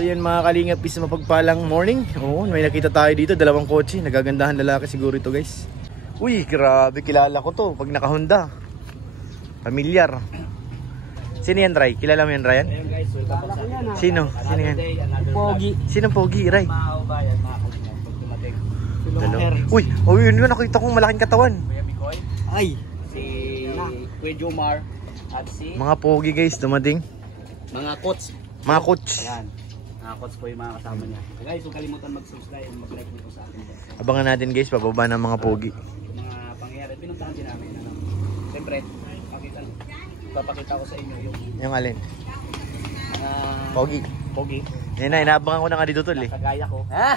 So yan mga kalingap, is mapagpalang morning. Oo, may nakita tayo dito, dalawang kotse. Nagagandahan lalaki siguro ito guys. Uy, grabe, kilala ko to pag naka-Honda. Pamilyar. Sino yan, Ray? Kilala mo yan, Ryan? Ayun guys, Sino? Sino yan? Pogi. Sino Pogi, Ray? Maabayan, mga kalingap. Pag dumating. Uy, oh, yun nakita kong malaking katawan. Kuya Bikoy. Ay, Si Kuya Jomar. At si mga Pogi guys, dumating. mga coach. Mga coach. Ayan. Mga coach po yung mga kasama niya. So guys, huwag kalimutan mag-subscribe and mag-like nito sa atin. Abangan natin guys, pababa ng mga Pogi. Mga pangyayari, pinuntahan din namin. Ano? Siyempre, papakita ko sa inyo Yung alin? Pogi. Yan na, inaabangan ko na nga dito tol eh. Kagaya ko. Ha?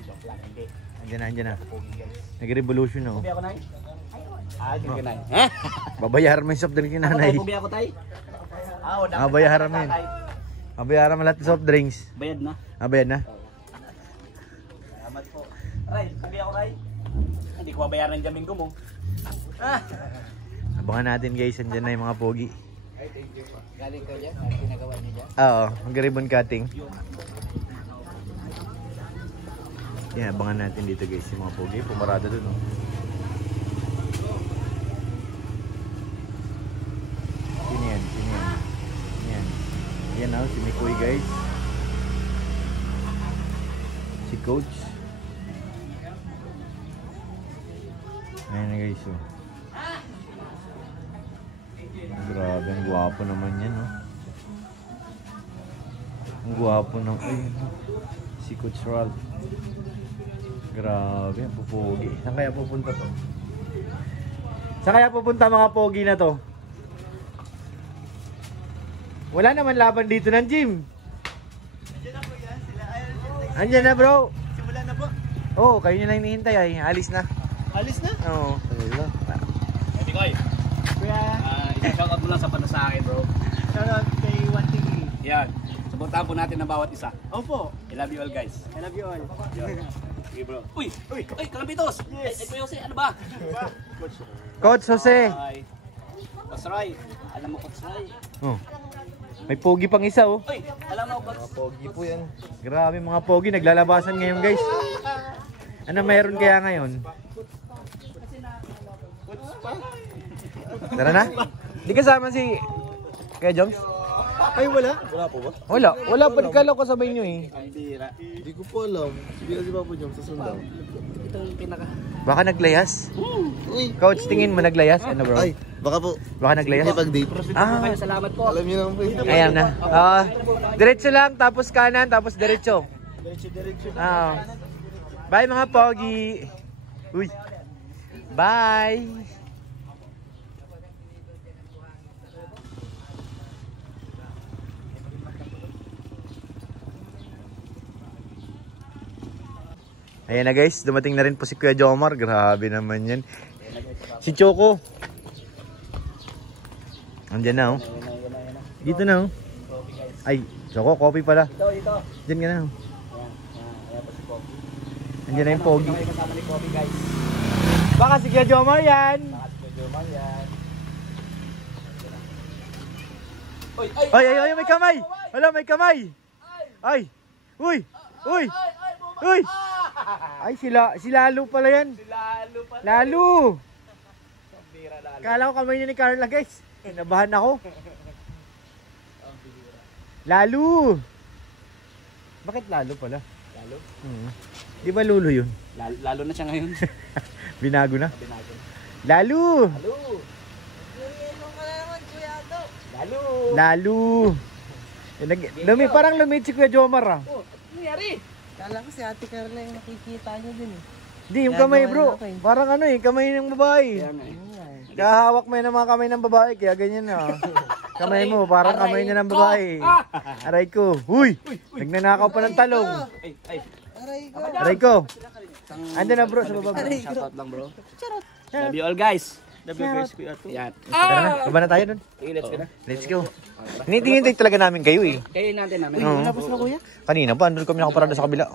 Joke lang, hindi. Andyan na. Pogi guys. Nag-revolution na oh. Pogi ako, Nay? Hindi ka, Nay. Babayaran mo yung soft drink ni nanay. Pogi ako, Tay? Babayaran mo yun. Babayaran mo lahat ng soft drinks. Bayad na. Bayad na? Salamat po. Ray, pogi ako, Ray. Hindi ko mabayaran ng Domingo mo. Abangan natin guys, andyan na yung mga Pogi. Ay, thank you po. Galing ka dyan? Pinagawa niyo dyan? Oo, mag-ribbon cutting. Yan, abangan natin dito guys, yung mga Pogi. Pumarada dun oh. Sino yan? Yan oh, si Mikoy guys. Si Coach. Ayan na guys oh. Grabe, ang gwapo naman yan oh. Ang gwapo ng si Coach Ralph. Grabe, ang pupogi. Saan kaya pupunta to? Saan kaya pupunta mga pogi na to? Wala naman laban dito ng gym. Andiyan na po yan. Andiyan na bro. Simula na po. Oo, kayo nyo lang hinihintay ay. Alis na. Alis na? Oo. Hey, Bikoy. Kuya. Shoutout mo lang sa sa akin, bro. Shoutout kay 1TV. Yan. Suportahan po natin ang bawat isa. Opo. I love you all, guys. I love you all. Okay, bro. Uy! Ay, Kalambitos! Yes! Ay, Kuya Jose, ano ba? Coach Jose. Hi. Coach Ray. Alam mo, Coach Ray. Oh. May pogi pang isa oh. Uy! Alam mo, Coach. Pogi po yan. Grabe mga pogi, naglalabasan ngayon guys. Ano mayroon kaya ngayon? Tara na. Di kasama si Kuya Joms? Ay, wala? Wala po ba? Wala pa, kala ko sabay nyo eh. Hindi ko po alam. Sige si Papa Jom sa sundaw. Ito yung pinaka... Baka naglayas. Uy! Coach, tingin mo naglayas? Ano bro? Ay, baka po. Baka naglayas? Hindi pag-date. Kayo, salamat po. Alam niyo naman po. Ayan na. Diretso lang, tapos kanan, tapos diretso. Diretso. Bye mga pogi. Uy. Bye. Ayan na guys, dumating na rin po si Kuya Jomar. Grabe naman yan. Si Choco. Andiyan na oh. Dito na oh. Ay, Choco, coffee pala. Dito. Diyan ka na oh. Ayan po si Pogi. Andiyan na yung Pogi. Ito kayo kasama ni Pogi, guys. Baka si Kuya Jomar yan. Baka si Kuya Jomar yan. Ay, may kamay. Wala, may kamay. Ay. Uy. Ay, si Lalo pala yan. Lalo. Kala ko kamay niya ni Carla guys. Nabahan ako. Lalo. Bakit Lalo pala? Lalo? Di ba Lulo yun? Lalo na siya ngayon. Binago na? Binago. Lalo. Lalo. Parang lumit si Kuya Jomar ah. Oh, nangyari? Kala ko si Ate Carla yung nakikita niyo din eh. Di, yung kamay bro. Parang ano eh, kamay ng babae. Kahawak mo yun ang mga kamay ng babae, kaya ganyan na. Kamay mo, parang kamay niya ng babae. Aray ko. Huy! Nagnanakaw pa ng talong. Aray ko. Ando na bro, sa baba. Shoutout lang bro. Love you all guys. Love you guys. Yan. Tara na, baba na tayo dun. Let's go na. Let's go. Hinitingin talaga namin kayo eh. Kayo natin namin. Tapos na kuya? Kanina pa, andun kami nakaparada sa kabila.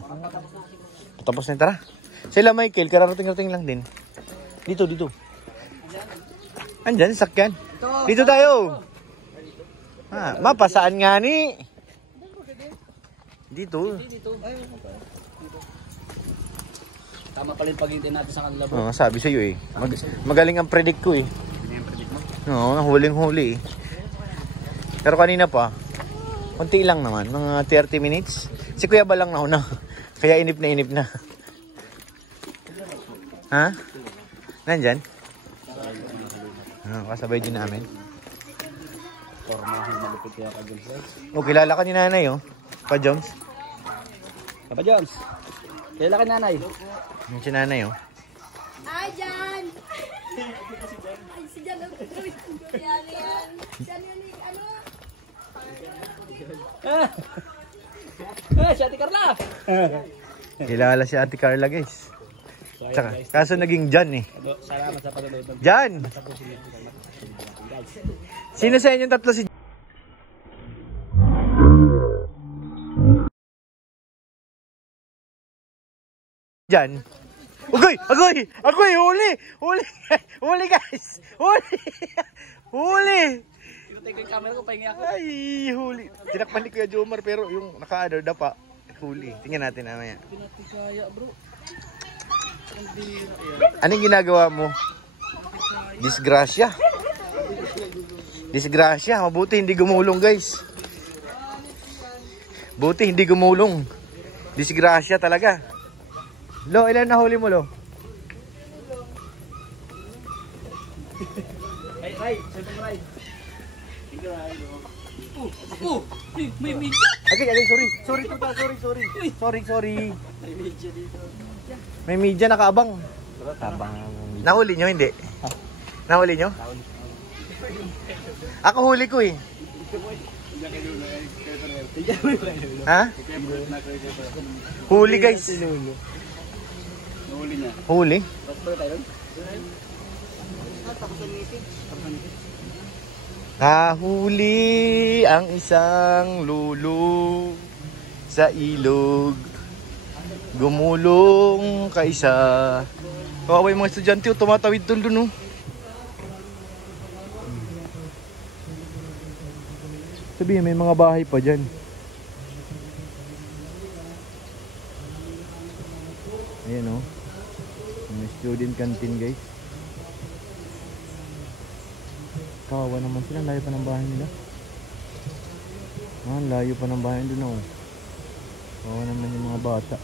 Tapos na, tara. Sila Michael, kararating-rating lang din. Dito. Andyan, sakyan. Dito tayo. Mapa, saan nga ni? Dito. Dito. Tama pala yung paghintay natin sa kanila bro. Oo, sabi sa'yo eh. Magaling ang predict ko eh. Hindi na yung predict mo. Oo, huling-huli eh. Pero kanina pa, konti lang naman, mga 30 minutes. Si Kuya ba lang nauna? Kaya inip na. Ha? Nandyan? Kasabay din namin. Formahin malupit kaya ka Jones. O, kilala ka ni nanay oh. Pa Jones. Papa Jones. Kailan ka nanay? Yung si nanay oh. Ay, Jan! Ay, si Jan. Yan. Jan yun yung ano? Si Ate Carla! Kilala si Ate Carla guys. Tsaka, kaso naging Jan eh. Salamat sa panonood. Jan! Sino sa inyong tatlo si Jan? Agoy! Huli guys! Huli! Tingnan ko yung camera ko, pahingi ako. Ay, huli. Tinakpan ni Kuya Jomar pero yung naka-ano, dapa. Huli. Tingnan natin mamaya. Kaya bro. Anong ginagawa mo? Disgrasya. Mabuti hindi gumulong guys. Buti hindi gumulong. Disgrasya talaga. Lo, ilan na huli mo lo? Ray, Ray. May media. Agay, sorry. May media nakaabang. Nahuli nyo, hindi? Nahuli nyo? Ako huli ko eh. Ha? Huli guys. Nahuli niya. Huli? Nahuli ang isang lulu sa ilog. Gumulong ka isa. Kawawa yung mga estudyante tumatawid doon oh. Sabihin may mga bahay pa dyan. Ayan oh. May student canteen guys. Kawawa naman sila, layo pa ng bahay nila. Layo pa ng bahay doon oh. Kawawa naman yung mga bata.